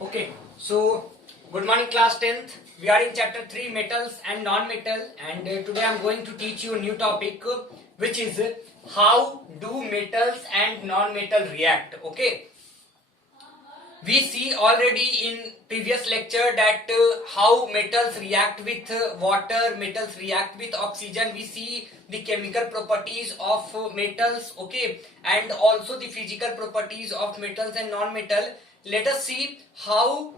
Okay, so good morning class 10th. We are in chapter 3 metals and non-metal, and today I am going to teach you a new topic which is how do metals and non-metal react. Okay, we see already in previous lecture that how metals react with water, metals react with oxygen. We see the chemical properties of metals, okay, and also the physical properties of metals and non-metal. Let us see how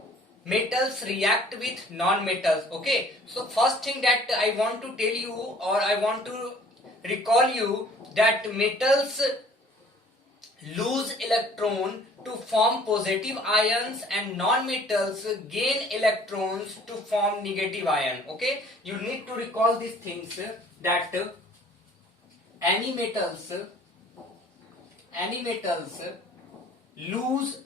metals react with non-metals. Okay, so first thing that I want to tell you, or I want to recall you, that metals lose electron to form positive ions and non-metals gain electrons to form negative ion. Okay, you need to recall these things, that any metals lose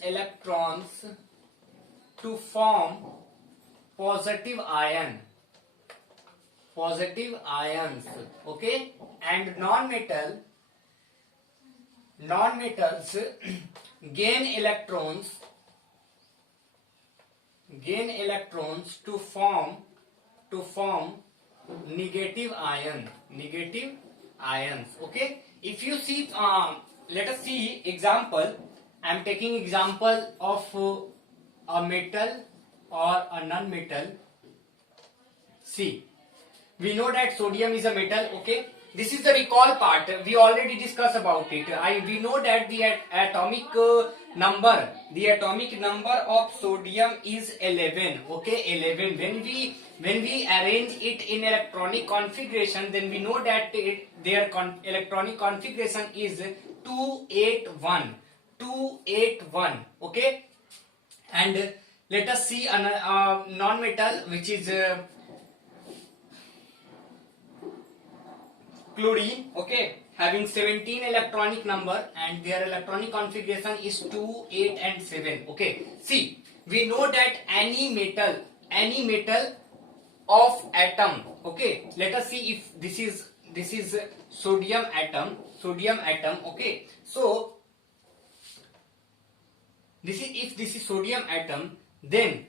electrons to form positive ions, okay, and non-metals gain electrons to form negative ions. Okay, if you see, let us see example. I am taking example of a metal or a non-metal. See, we know that sodium is a metal. Okay, this is the recall part. We already discussed about it. We know that the atomic number of sodium is 11. Okay, 11. When we arrange it in electronic configuration, then we know that their electronic configuration is 281. Okay, and let us see a non-metal, which is chlorine. Okay, having 17 electronic number and their electronic configuration is 2, 8 and 7. Okay, see, we know that any metal of atom. Okay, let us see if this is sodium atom. Okay, so if this is sodium atom, then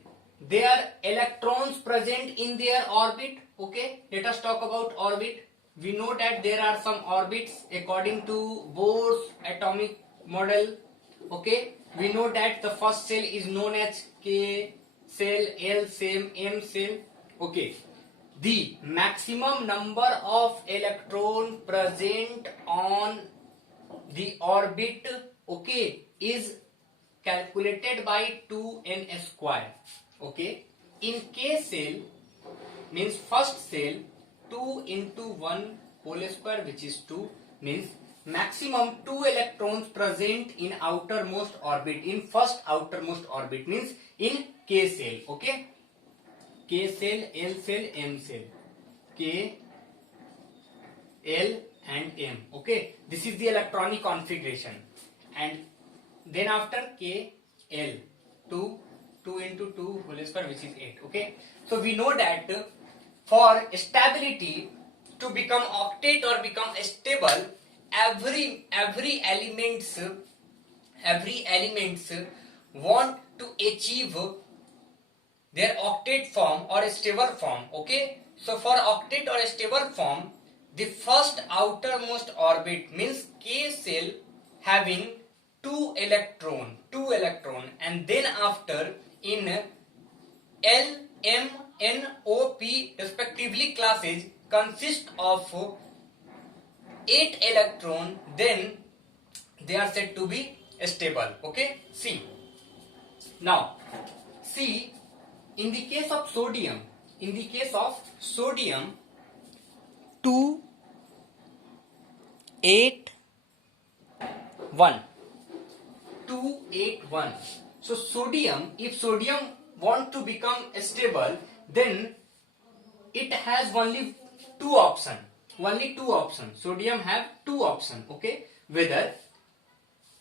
there are electrons present in their orbit. Okay, let us talk about orbit. We know that there are some orbits according to Bohr's atomic model. Okay, we know that the first cell is known as K cell, L cell, M cell. Okay, the maximum number of electron present on the orbit, okay, is calculated by 2n square. Okay, in K cell means first cell, 2 into 1 whole square, which is 2, means maximum 2 electrons present in outermost orbit, in first outermost orbit, means in K cell. Okay, K cell, L cell, M cell, K, L and M. Okay, this is the electronic configuration. And then after K, L, 2 into 2 whole square, which is 8. Okay, so we know that for stability to become octet or become stable, every elements want to achieve their octet form or a stable form. Okay, so for octet or a stable form, the first outermost orbit, means K cell, having 2 electron, and then after in L, M, N, O, P respectively classes consist of 8 electron, then they are said to be stable. Okay, see, now see, in the case of sodium, 2, 8, 1. 2, 8, 1. So sodium, if sodium want to become stable, then it has only two options. Sodium have two options. Okay, whether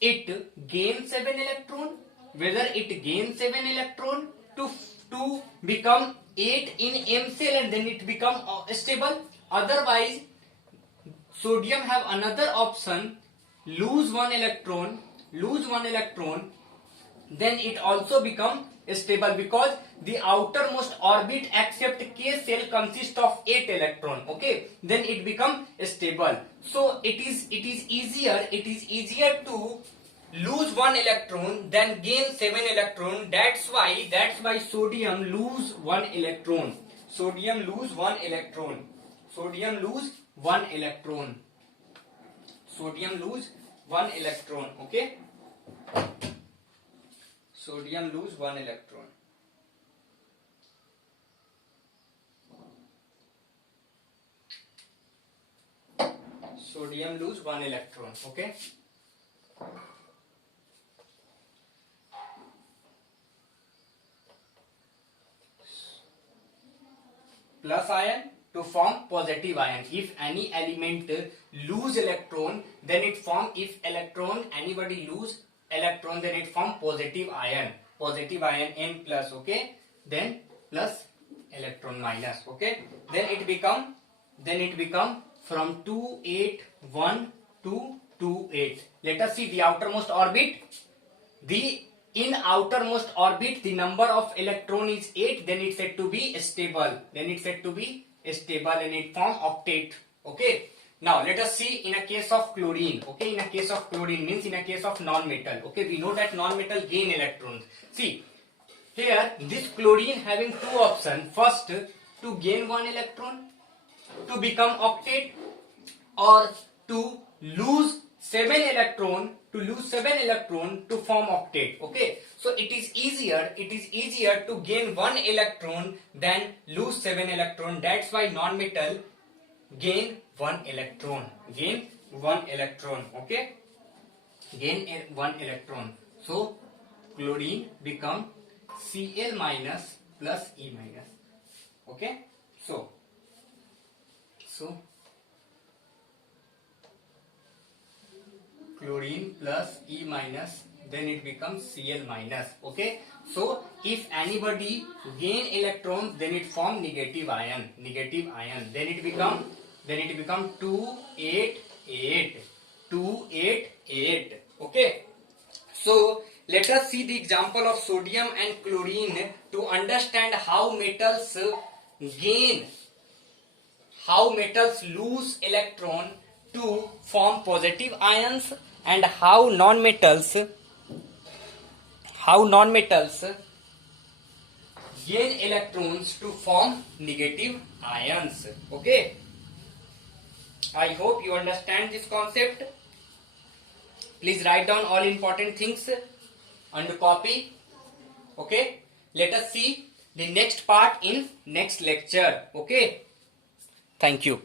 it gains 7 electron, to become 8 in M cell and then it become stable, Otherwise, sodium have another option, lose one electron, then it also become stable, because the outermost orbit except K shell consists of 8 electron. Okay, then it become stable. So it is easier to lose one electron than gain 7 electron. That's why sodium lose one electron. Sodium lose one electron. Okay, sodium lose one electron. Sodium lose one electron. Okay. Plus ion to form positive ion. If any element lose electron, then it form, if anybody lose electron, then it form positive ion N plus. Okay, then plus electron minus. Okay, then it become from 2 8 1 to 2 8. Let us see the outermost orbit. In outermost orbit, the number of electron is 8. Then it's said to be stable. And it form octet. Okay. Now let us see in a case of chlorine. Okay, in a case of chlorine means in a case of non-metal. Okay, we know that non-metal gain electrons. See, here this chlorine having two options. First, to gain one electron to become octet, or to lose 7 electron to form octet. Okay, so it is easier to gain 1 electron than lose 7 electron. That's why non-metal gain 1 electron. Okay, gain 1 electron. So chlorine become Cl minus plus E minus. Okay, so chlorine plus E minus, then it becomes Cl minus. Okay, so if anybody gain electrons, then it form negative ion. Then it become 2 8 8. Okay, so let us see the example of sodium and chlorine to understand how metals lose electron to form positive ions, and how non-metals gain electrons to form negative ions. Okay, I hope you understand this concept. Please write down all important things on the copy. Okay, let us see the next part in next lecture. Okay, thank you.